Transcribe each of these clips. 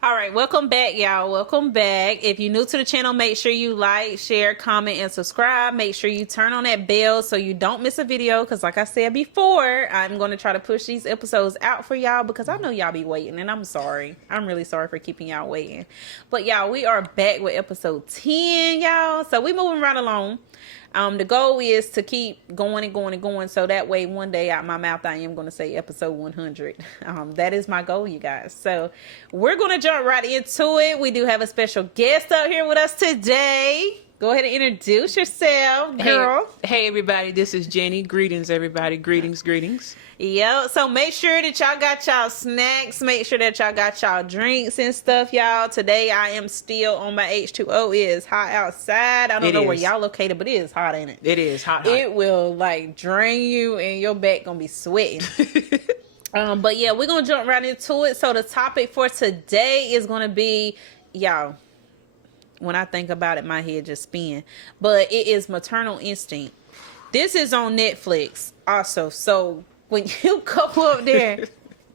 All right, welcome back, y'all. Welcome back. If you're new to the channel, make sure you like, share, comment, and subscribe. Make sure you turn on that bell so you don't miss a video. Because like I said before, I'm going to try to push these episodes out for y'all because I know y'all be waiting. And I'm sorry. I'm really sorry for keeping y'all waiting. But y'all, we are back with episode 10, y'all. So we moving right along. The goal is to keep going and going and going, so that way one day out my mouth I am going to say episode 100. That is my goal, you guys. So we're going to jump right into it. We do have a special guest up here with us today. Go ahead and introduce yourself, girl. Hey everybody, this is Jenny. Greetings, everybody. Greetings. Yep. So make sure that y'all got y'all snacks. Make sure that y'all got y'all drinks and stuff, y'all. Today I am still on my H2O. It is hot outside. I don't know where y'all located, but it is hot, ain't it? It is hot. It will like drain you and your back gonna be sweating. But yeah, we're gonna jump right into it. So the topic for today is gonna be, y'all, when I think about it, my head just spin. But it is Maternal Instinct. This is on Netflix also. So when you go up there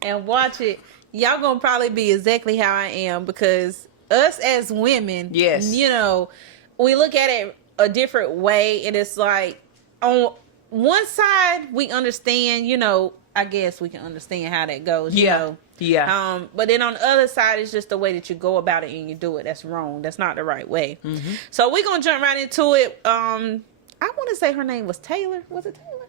and watch it, y'all gonna probably be exactly how I am, because us as women, yes, you know, we look at it a different way, and it's like on one side we understand, you know, I guess we can understand how that goes, you know. Yeah. But then on the other side, it's just the way that you go about it and you do it. That's wrong. That's not the right way. Mm-hmm. So we're gonna jump right into it. I want to say her name was Taylor. Was it Taylor?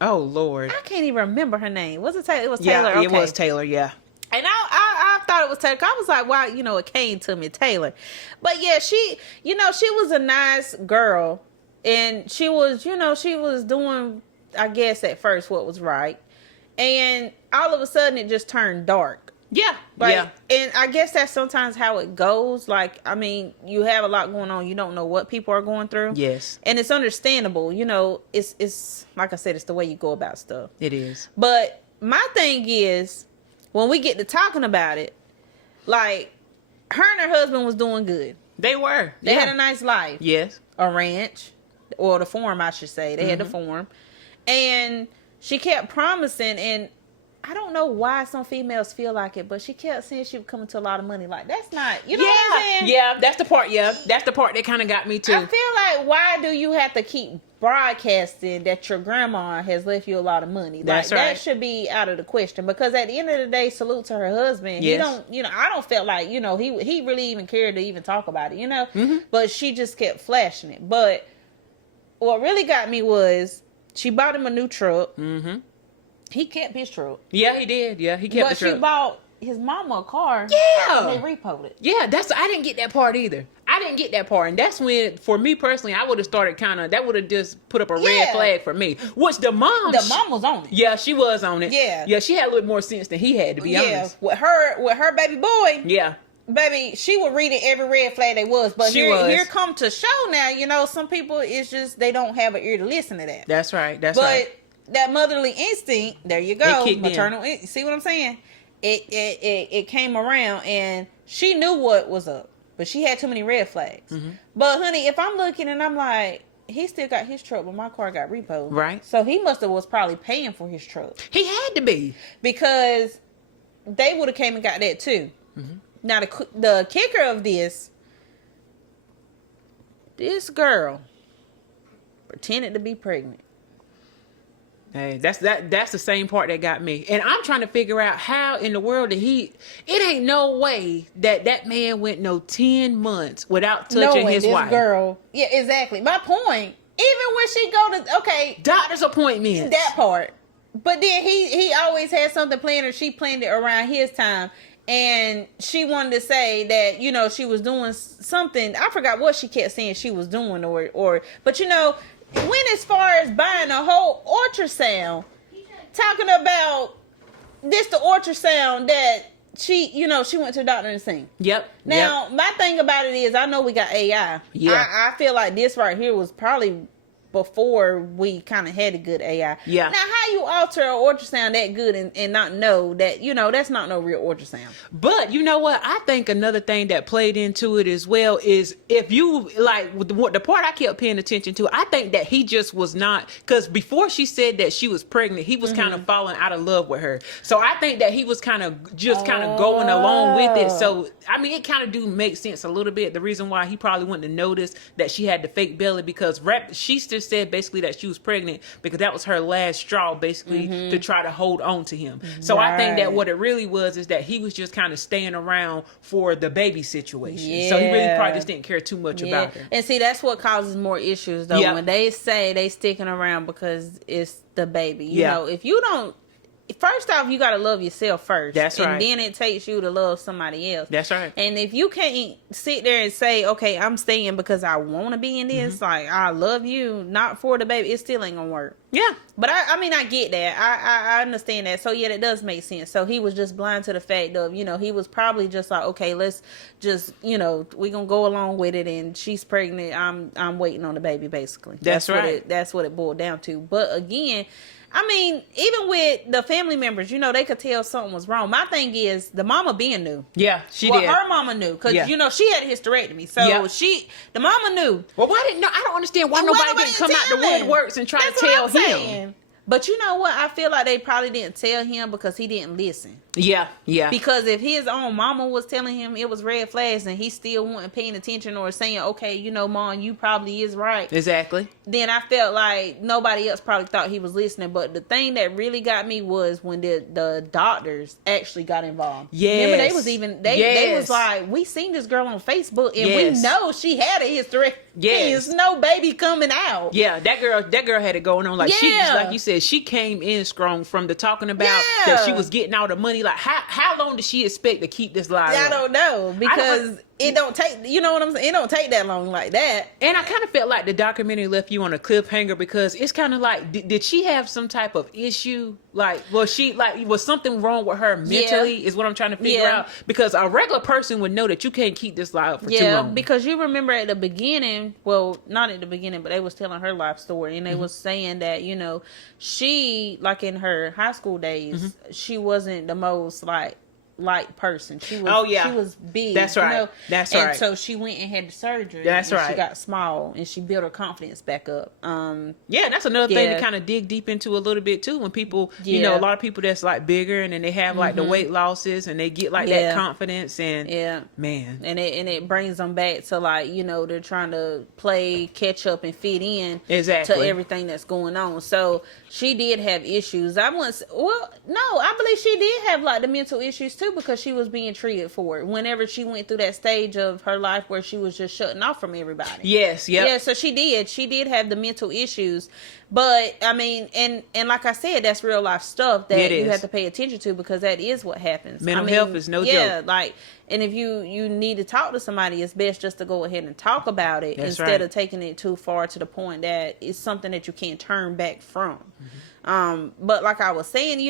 Oh Lord, I can't even remember her name. Was it Taylor? It was Taylor. Yeah, okay. It was Taylor. Yeah. And I thought it was Taylor. I was like, wow, you know, it came to me, Taylor. But yeah, she was a nice girl, and she was, you know, she was doing, I guess at first what was right, and all of a sudden it just turned dark. Yeah. Like, yeah. And I guess that's sometimes how it goes. Like, I mean, you have a lot going on. You don't know what people are going through. Yes. And it's understandable. You know, it's like I said, it's the way you go about stuff. It is. But my thing is, when we get to talking about it, like, her and her husband was doing good. They were. They had a nice life. Yes. A ranch. Or the farm, I should say. They had the farm. And she kept promising, and I don't know why some females feel like it, but she kept saying she was coming to a lot of money. Like, that's not, you know what I'm saying? Yeah, that's the part. Yeah, that's the part that kind of got me too. I feel like, why do you have to keep broadcasting that your grandma has left you a lot of money? That's like, right. That should be out of the question, because at the end of the day, salute to her husband. Yes. He don't, you know, I don't feel like, you know, he really even cared to even talk about it, you know? Mm-hmm. But she just kept flashing it. But what really got me was she bought him a new truck. Mm-hmm. He kept his truck. Yeah, he did. Yeah, he kept the truck. But she bought his mama a car. Yeah. And they repoed it. Yeah, I didn't get that part either. I didn't get that part. And that's when, for me personally, I would have started that would have just put up a red flag for me. Which the mom was on it. Yeah, she was on it. Yeah. Yeah, she had a little more sense than he had, to be honest. With her baby boy. Yeah. Baby, she was reading every red flag they was. But here come to show now, you know, some people, it's just, they don't have an ear to listen to that. That's right. That's right. But that motherly instinct, there you go. Maternal instinct. See what I'm saying? It came around, and she knew what was up, but she had too many red flags. Mm-hmm. But honey, if I'm looking and I'm like, he still got his truck, but my car got repoed. Right. So he was probably paying for his truck. He had to be, because they would have came and got that too. Mm-hmm. Now the kicker of this girl pretended to be pregnant. Hey, that's the same part that got me. And I'm trying to figure out how in the world did it ain't no way that man went 10 months without touching his wife. Girl. Yeah, exactly. My point. Even when she go to, doctor's appointments. That part. But then he always had something planned, or she planned it around his time. And she wanted to say that, you know, she was doing something. I forgot what she kept saying she was doing, but you know, when as far as buying a whole ultrasound, talking about the ultrasound that she went to the doctor and seen. Yep. Now, my thing about it is, I know we got AI. Yeah. I feel like this right here was probably before we kind of had a good AI. Yeah. Now, how you alter an ultrasound that good and not know that, that's not no real ultrasound. But you know what? I think another thing that played into it as well is if you like the part I kept paying attention to, I think that he just was not, because before she said that she was pregnant, he was kind of falling out of love with her. So I think that he was kind of going along with it. So I mean, it kind of do make sense a little bit. The reason why he probably wouldn't have noticed that she had the fake belly, because she still said basically that she was pregnant because that was her last straw, basically, to try to hold on to him. So I think that what it really was is that he was just kind of staying around for the baby situation. Yeah. So he really probably just didn't care too much about her. And see, that's what causes more issues, though. When they say they sticking around because it's the baby. You know, if you don't, first off, you got to love yourself first. That's right. And then it takes you to love somebody else. That's right. And if you can't sit there and say, okay, I'm staying because I want to be in this, like, I love you, not for the baby, it still ain't going to work. Yeah. But I mean, I get that. I understand that. So, yeah, it does make sense. So, he was just blind to the fact of, he was probably just like, okay, let's just, we're going to go along with it. And she's pregnant. I'm waiting on the baby, basically. That's right. That's what it boiled down to. But again, I mean, even with the family members, they could tell something was wrong. My thing is, the mama being knew. Yeah, she did. Her mama knew. Because, she had a hysterectomy. So, the mama knew. Well, I don't understand why nobody didn't come out the woodworks and try to tell him. But you know what? I feel like they probably didn't tell him because he didn't listen. Yeah. Because if his own mama was telling him it was red flags and he still wasn't paying attention or saying, okay, Mom, you probably is right. Exactly. Then I felt like nobody else probably thought he was listening. But the thing that really got me was when the doctors actually got involved. Yes. Remember, they was like, we seen this girl on Facebook and we know she had a history. Yes. There's no baby coming out. Yeah, that girl had it going on. Like she, like you said, she came in strong from the talking about that she was getting all the money. Like how long does she expect to keep this lie? I don't know, because it don't take, you know what I'm saying? It don't take that long like that. And I kind of felt like the documentary left you on a cliffhanger because it's kind of like, did she have some type of issue? Like, was something wrong with her mentally is what I'm trying to figure out. Because a regular person would know that you can't keep this lie up for too long. Yeah, because you remember at the beginning, well, not at the beginning, but they was telling her life story. And they was saying that, she, like in her high school days, she wasn't the most, light person. She was she was big. That's right. That's right. And so she went and had the surgery. That's right. She got small and she built her confidence back up. That's another thing to kind of dig deep into a little bit too. When people, a lot of people that's like bigger and then they have like the weight losses and they get like that confidence and man. And it brings them back to like, they're trying to play catch up and fit in to everything that's going on. So she did have issues. I believe she did have like the mental issues too, because she was being treated for it whenever she went through that stage of her life where she was just shutting off from everybody. Yes. Yeah, so she did have the mental issues. But I mean, and like I said, that's real life stuff that you have to pay attention to, because that is what happens. Mental health is no joke. Yeah, and if you need to talk to somebody, it's best just to go ahead and talk about it instead of taking it too far to the point that it's something that you can't turn back from. But like I was saying,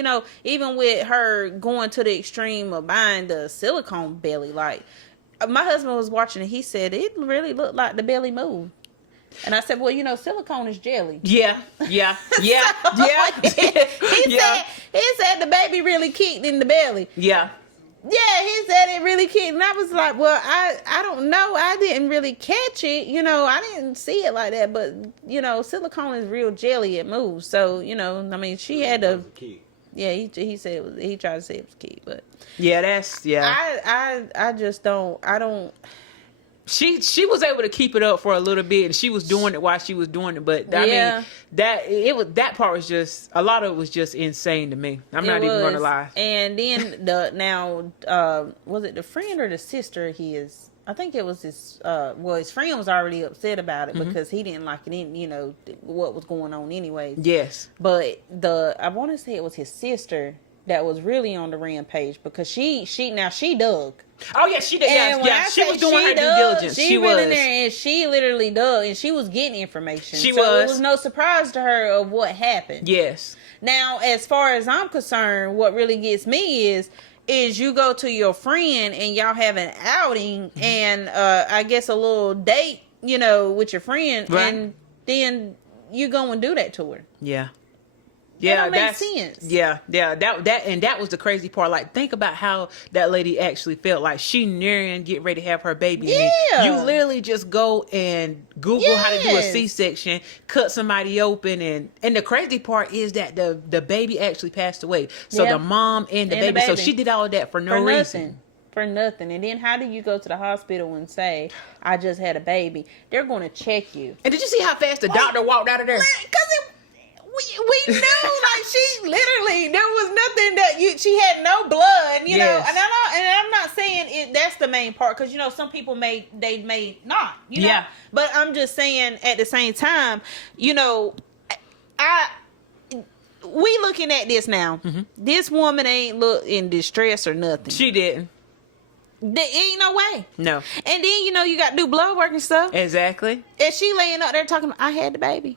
even with her going to the extreme of buying the silicone belly, like my husband was watching it, he said it really looked like the belly moved. And I said, well, silicone is jelly. Yeah. He said the baby really kicked in the belly. Yeah. Yeah, he said it really kicked. And I was like, well, I don't know. I didn't really catch it. I didn't see it like that. But, silicone is real jelly. It moves. So, I mean, she had to. Yeah, he said it was, he tried to say it was key. But. Yeah, I just don't. I don't. She was able to keep it up for a little bit, and she was doing it while she was doing it. But I mean, that part was just, a lot of it was just insane to me. I'm not even gonna lie. And then was it the friend or the sister? I think it was his. His friend was already upset about it because he didn't like it. In what was going on anyway. Yes. But I want to say it was his sister that was really on the rampage, because she dug. Oh yeah, she did. Yeah, she was doing her due diligence. She went in there and she literally dug, and she was getting information. It was no surprise to her of what happened. Yes. Now, as far as I'm concerned, what really gets me is you go to your friend and y'all have an outing and I guess a little date, with your friend, and then you go and do that to her? Yeah. Yeah, that don't make sense. Yeah. That was the crazy part. Like, think about how that lady actually felt. Like, she nearing get ready to have her baby. Yeah. And you literally just go and Google how to do a C-section, cut somebody open, and the crazy part is that the baby actually passed away. So the mom and the baby. So she did all of that for no reason. For nothing. And then how do you go to the hospital and say, I just had a baby? They're going to check you. And did you see how fast the doctor walked out of there? Because we knew, like, she literally, there was nothing that she had no blood, you know. And I'm not saying that's the main part, because, you know, some people may not, you know. But I'm just saying, at the same time, you know, we looking at this now. This woman ain't look in distress or nothing. She didn't. There ain't no way. No. And then, you know, you got to do blood work and stuff. Exactly. And she laying up there talking about, I had the baby.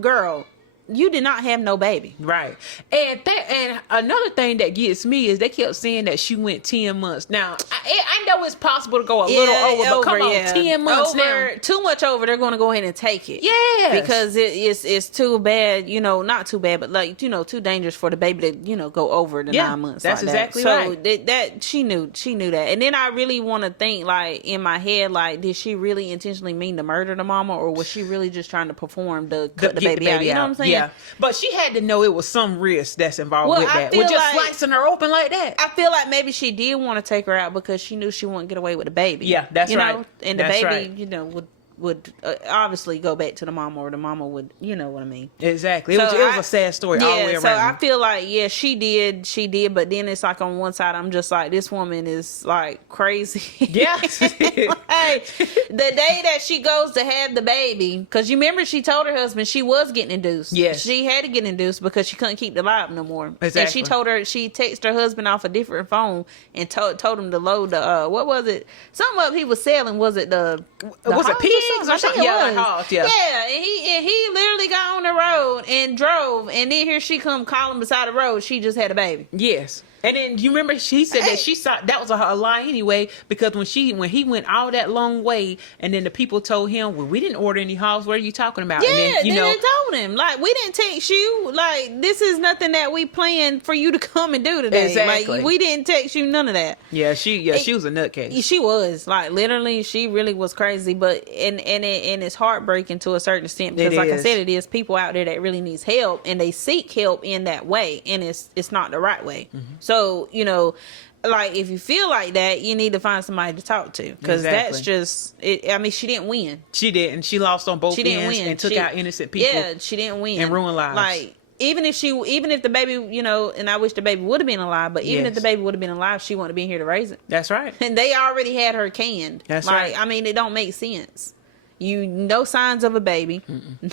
Girl, you did not have no baby. Right. And another thing that gets me is they kept saying that she went 10 months. Now, I know it's possible to go a little over, but come on, 10 months now. Too much over, they're going to go ahead and take it. Yeah. Because it's too bad, you know, not too bad, but, like, you know, too dangerous for the baby to, you know, go over the 9 months. That's like exactly that. right. So that she knew that. And then I really want to think, like, in my head, like, did she really intentionally mean to murder the mama, or was she really just trying to perform to cut the baby out? You know what I'm saying? Yeah. But she had to know it was some risk that's involved with that. With just slicing her open like that. I feel like maybe she did want to take her out because she knew she wouldn't get away with the baby. Yeah, that's right. Know? And the baby, you know, would obviously go back to the mama, or the mama would, you know what I mean? Exactly. It was a sad story all the way around. So I feel like, she did, but then it's like on one side, I'm just like, this woman is like crazy. Yeah. Like, the day that she goes to have the baby, because you remember she told her husband she was getting induced. Yes. She had to get induced because she couldn't keep the lie up no more. Exactly. And she told her, she texted her husband off a different phone and told him to load the, what was it? Something up he was selling, was it was it pigs or something? Like hogs, yeah. Yeah, and he literally got on the road and drove, and then here she come calling beside the road. She just had a baby. Yes. And then you remember she said that she saw that was a lie anyway, because when he went all that long way, and then the people told him, well, we didn't order any hogs. What are you talking about? Yeah, and then, you know, they told him, like, we didn't text you. Like, this is nothing that we planned for you to come and do today. Exactly. Like, we didn't text you none of that. Yeah, she was a nutcase. She was, like, literally, she really was crazy. But and it's heartbreaking to a certain extent, because like I said, it is people out there that really needs help, and they seek help in that way, and it's not the right way. So, you know, like, if you feel like that, you need to find somebody to talk to, because that's just it. I mean, she didn't win. She didn't. She lost on both ends and took out innocent people. Yeah, she didn't win and ruined lives. Like, even if the baby, you know, and I wish the baby would have been alive, but even if the baby would have been alive, she wouldn't have been here to raise it. That's right. And they already had her canned. That's like, right. I mean, it don't make sense. No signs of a baby,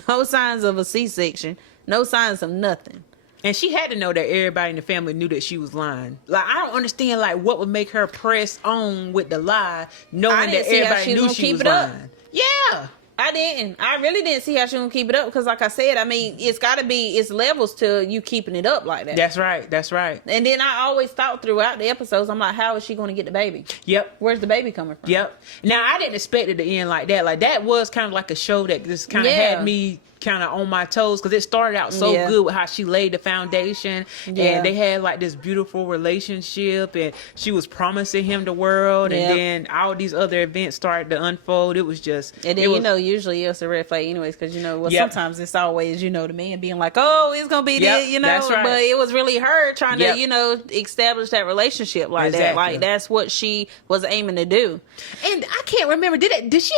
no signs of a C-section, no signs of nothing. And she had to know that everybody in the family knew that she was lying. Like, I don't understand, like, what would make her press on with the lie, knowing that everybody knew she was lying. Yeah, I didn't. I really didn't see how she gonna keep it up, because, like I said, I mean, it's levels to you keeping it up like that. That's right. That's right. And then I always thought throughout the episodes, I'm like, how is she going to get the baby? Yep. Where's the baby coming from? Yep. Now, I didn't expect it to end like that. Like, that was kind of like a show that just kind of had me kind of on my toes, because it started out so good with how she laid the foundation, and they had like this beautiful relationship, and she was promising him the world, and then all these other events started to unfold. It was just, and then, you know, usually it's a red flag anyways, because, you know, sometimes it's always, you know, the man being like, oh, it's gonna be this, you know, that's right. But it was really her trying to, you know, establish that relationship like that. Like, that's what she was aiming to do. And I can't remember, did she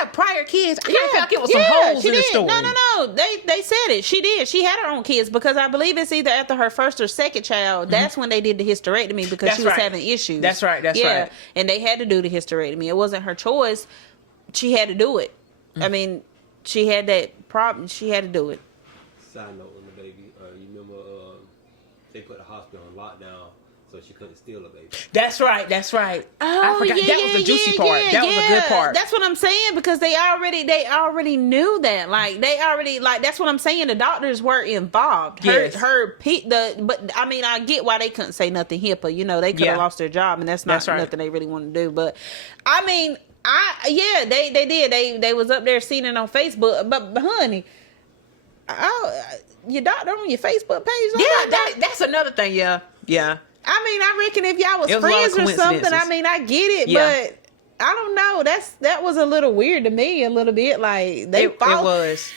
have prior kids? I feel like it was some holes in the story. No. They said it. She did. She had her own kids, because I believe it's either after her first or second child. That's when they did the hysterectomy, because she was having issues. That's right. That's right. And they had to do the hysterectomy. It wasn't her choice. She had to do it. I mean, she had that problem. She had to do it. Side note on the baby. You remember they put the hospital on lockdown, so she couldn't steal a baby. That's right. That's right. Oh, I forgot. That was the juicy part. That was a good part. That's what I'm saying, because they already knew that. Like, that's what I'm saying. The doctors were involved. Yes. But I mean, I get why they couldn't say nothing HIPAA. You know, they could have lost their job, and that's not nothing they really want to do. But I mean, Yeah, they did. They was up there seeing it on Facebook. But honey, your doctor on your Facebook page. Yeah, that's another thing. Yeah. I mean, I reckon if y'all was It was a lot of friends or something, I coincidences. mean, I get it, Yeah. but I don't know. That was a little weird to me, a little bit. Like they It was.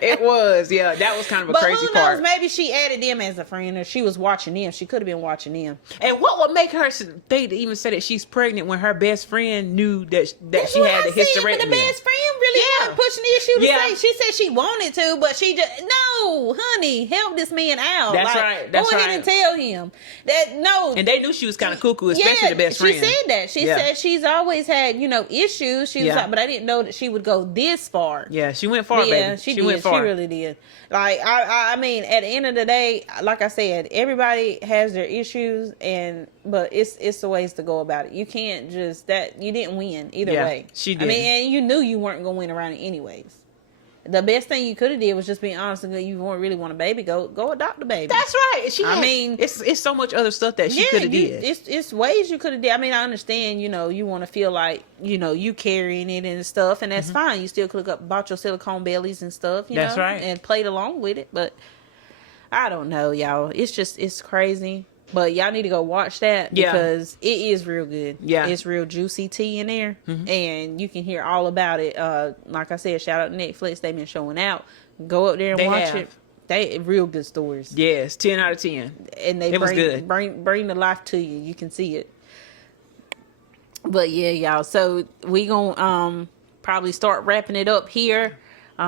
It was. Yeah, that was kind of a But crazy who knows? part. Maybe she added them as a friend, or she was watching them. She could have been watching them. And what would make her think to even say that she's pregnant when her best friend knew that That's she what had I the said, but hysterectomy? the best friend really Yeah. wasn't pushing the issue to Yeah. say. She said she wanted to, but she just no, honey, help this man out. That's right. That's go ahead right. and tell him that no. And they knew she was kind of cuckoo, especially the best friend. She said that. She Yeah. said she's always had, issues. She was Yeah. like, but I didn't know that she would go this far. Yeah, she went far, Yeah, baby. she did. went far. She really did. Like I mean, at the end of the day, like I said, everybody has their issues, but it's the ways to go about it. You can't just you didn't win either Yeah, way. she I didn't. mean, and you knew you weren't gonna win around it anyways. The best thing you could have did was just be honest and you won't really want a baby. Go adopt a baby. That's right. I mean, it's so much other stuff that she could have did. It's ways you could have did. I mean, I understand. You want to feel like you carrying it and stuff, and that's fine. You still could have bought your silicone bellies and stuff. That's right. And played along with it. But I don't know, y'all. It's crazy. But y'all need to go watch that because it is real good. Yeah. It's real juicy tea in there, and you can hear all about it. Like I said, shout out to Netflix. They've been showing out. Go up there and watch it. They real good stories. Yes, 10 out of 10. And they bring the life to you. You can see it. But yeah, y'all. So we gonna probably start wrapping it up here.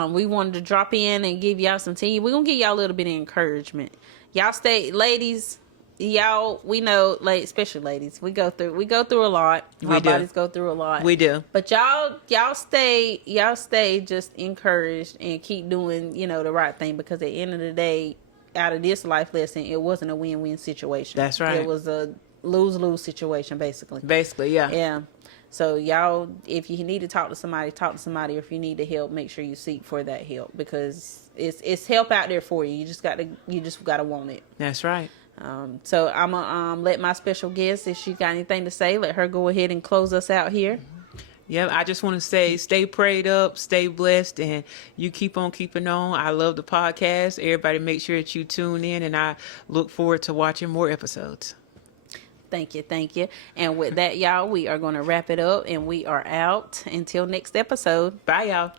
We wanted to drop in and give y'all some tea. We're gonna give y'all a little bit of encouragement. Y'all stay, ladies. Y'all, we know, like, especially ladies, we go through a lot. Our bodies go through a lot. We do. But y'all stay just encouraged and keep doing, the right thing, because at the end of the day, out of this life lesson, it wasn't a win-win situation. That's right. It was a lose-lose situation, basically. Basically, yeah. Yeah. So y'all, if you need to talk to somebody, or if you need to help, make sure you seek for that help, because it's help out there for you. You just gotta want it. That's right. So I'm gonna let my special guest, if she got anything to say, let her go ahead and close us out here. Yeah, I just want to say, stay prayed up, stay blessed, and you keep on keeping on. I love the podcast. Everybody make sure that you tune in, and I look forward to watching more episodes. Thank you. And with that, y'all, we are going to wrap it up, and we are out until next episode. Bye, y'all.